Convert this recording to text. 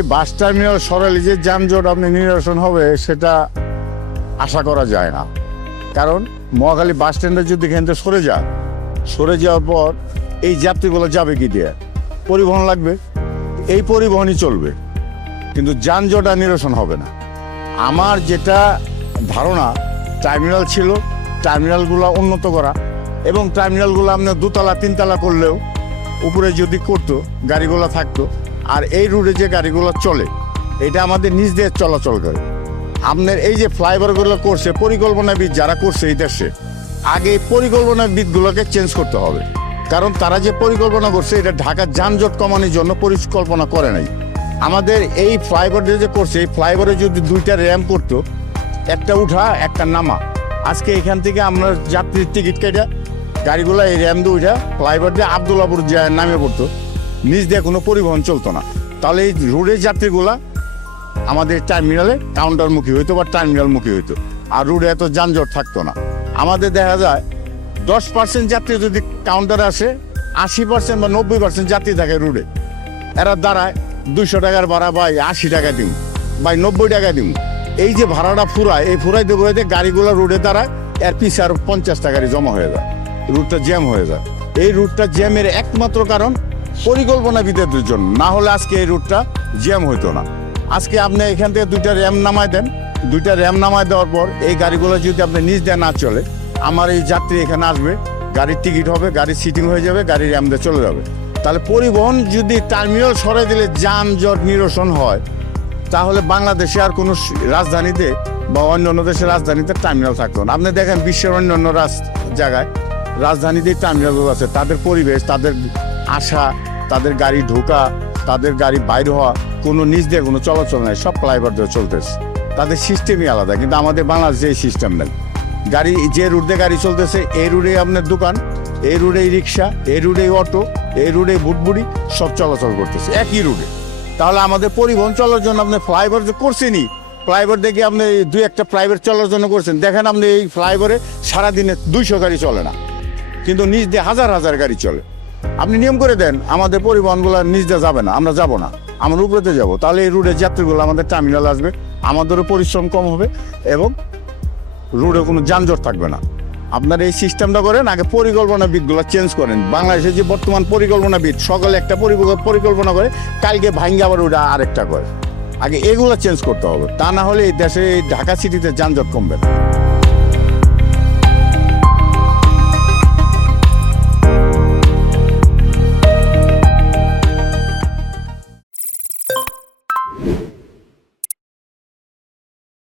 Mohakhali bus terminal সরালে যে যানজট আপনি নিরসন হবে সেটা আশা করা যায় না। কারণ মহাখালী বাস স্ট্যান্ডে যদি এখান থেকে সরে যাওয়ার পর এই যাত্রীগুলো যাবে কি দিয়ে? পরিবহন লাগবে, এই পরিবহনই চলবে, কিন্তু যানজট আর নিরসন হবে না। আমার যেটা ধারণা, টার্মিনাল ছিল, টার্মিনালগুলো উন্নত করা এবং টার্মিনালগুলো আপনার দুতলা তিনতলা করলেও উপরে যদি করতো গাড়িগুলো থাকতো, আর এই রুটে যে গাড়িগুলো চলে এটা আমাদের নিজ দিয়ে চলাচল করে। আপনার এই যে ফ্লাইওভারগুলো করছে পরিকল্পনাবিদ যারা করছে এই দেশে, আগে পরিকল্পনাবিদগুলোকে চেঞ্জ করতে হবে। কারণ তারা যে পরিকল্পনা করছে এটা ঢাকার যানজট কমানোর জন্য পরিকল্পনা করে নাই। আমাদের এই ফ্লাইওভার যে করছে, এই ফ্লাইওভারে যদি দুইটা র্যাম্প করতো, একটা উঠা একটা নামা, আজকে এখান থেকে আমরা যাত্রীর টিকিট কেটে গাড়িগুলো এই র্যাম্প দিয়ে উঠা ফ্লাইওভার দিয়ে আবদুল্লাপুর নামে পড়তো, নিচ দিয়ে কোনো পরিবহন চলতো না। তাহলে এই রোডের যাত্রীগুলা আমাদের টার্মিনালে কাউন্টারমুখী হইতো বা টার্মিনালমুখী হইতো, আর রোডে এত যানজট থাকতো না। আমাদের দেখা যায় 10% যাত্রী যদি কাউন্টারে আসে, 80% বা 90% যাত্রী থাকে রোডে। এরা দাঁড়ায় 200 টাকার ভাড়া ভাই 80 টাকা দিন, ভাই 90 টাকা দিন। এই যে ভাড়াটা ফুরায়, এই ফুরাইতে ফুরাইতে গাড়িগুলো রোডে দাঁড়ায়, এর পিছিয়ে আরো 50 টাকারই জমা হয়ে যায়, রুটটা জ্যাম হয়ে যায়। এই রুটটা জ্যামের একমাত্র কারণ পরিকল্পনাবিদদের জন্য, না হলে আজকে এই রুটটা জ্যাম হইতো না। আজকে আপনি এখান থেকে দুইটা র্যাম নামায় দেন, দুইটা র্যাম নামায় দেওয়ার পর এই গাড়িগুলো যদি আপনি নিচ দিয়ে না চলে, আমার এই যাত্রী এখানে আসবে, গাড়ির টিকিট হবে, গাড়ির সিটিং হয়ে যাবে, গাড়ির র্যাম দিয়ে চলে যাবে। তাহলে পরিবহন যদি টার্মিনাল সরাই দিলে যানজট নিরসন হয়, তাহলে বাংলাদেশে আর কোনো রাজধানীতে বা অন্যান্য দেশের রাজধানীতে টার্মিনাল থাকতো না। আপনি দেখেন বিশ্বের অন্যান্য জায়গায় রাজধানীতেই টার্মিনালগুলো আছে, তাদের পরিবেশ, তাদের আসা, তাদের গাড়ি ঢোকা, তাদের গাড়ি বাইর হওয়া, কোনো নিচ দিয়ে কোনো চলাচল নাই, সব ফ্লাইওভার দিয়ে চলতেছে, তাদের সিস্টেমই আলাদা। কিন্তু আমাদের বাংলাদেশে এই সিস্টেম নেই। গাড়ি যে রুট দিয়ে গাড়ি চলতেছে, এই রুটে আপনার দোকান, এই রুটেই রিক্সা, এই রুটেই অটো, এই রুটেই বুটবুড়ি, সব চলাচল করতেছে একই রুটে। তাহলে আমাদের পরিবহন চলার জন্য আপনি ফ্লাইওভার যে করছেনই, ফ্লাইওভার দেখে আপনি দুই একটা প্রাইভেট চলার জন্য করছেন। দেখেন আপনি এই ফ্লাইওভারে সারাদিনে 200 গাড়ি চলে না, কিন্তু নিচ দিয়ে হাজার হাজার গাড়ি চলে। আপনি নিয়ম করে দেন আমাদের পরিবহনগুলো নিচ দিয়ে যাবে না, আমরা যাব না, আমরা উপরেতে যাব। তাহলে এই রুটের যাত্রীগুলো আমাদের টার্মিনাল আসবে, আমাদেরও পরিশ্রম কম হবে এবং রুটে কোনো যানজট থাকবে না। আপনারা এই সিস্টেমটা করেন, আগে পরিকল্পনাবিদগুলো চেঞ্জ করেন। বাংলাদেশে যে বর্তমান পরিকল্পনাবিদ সকলে একটা পরিকল্পনা করে, কালকে ভাঙ্গে আবার ওটা আরেকটা করে। আগে এগুলো চেঞ্জ করতে হবে, তা না হলে এই দেশে এই ঢাকা সিটিতে যানজট কমবে না।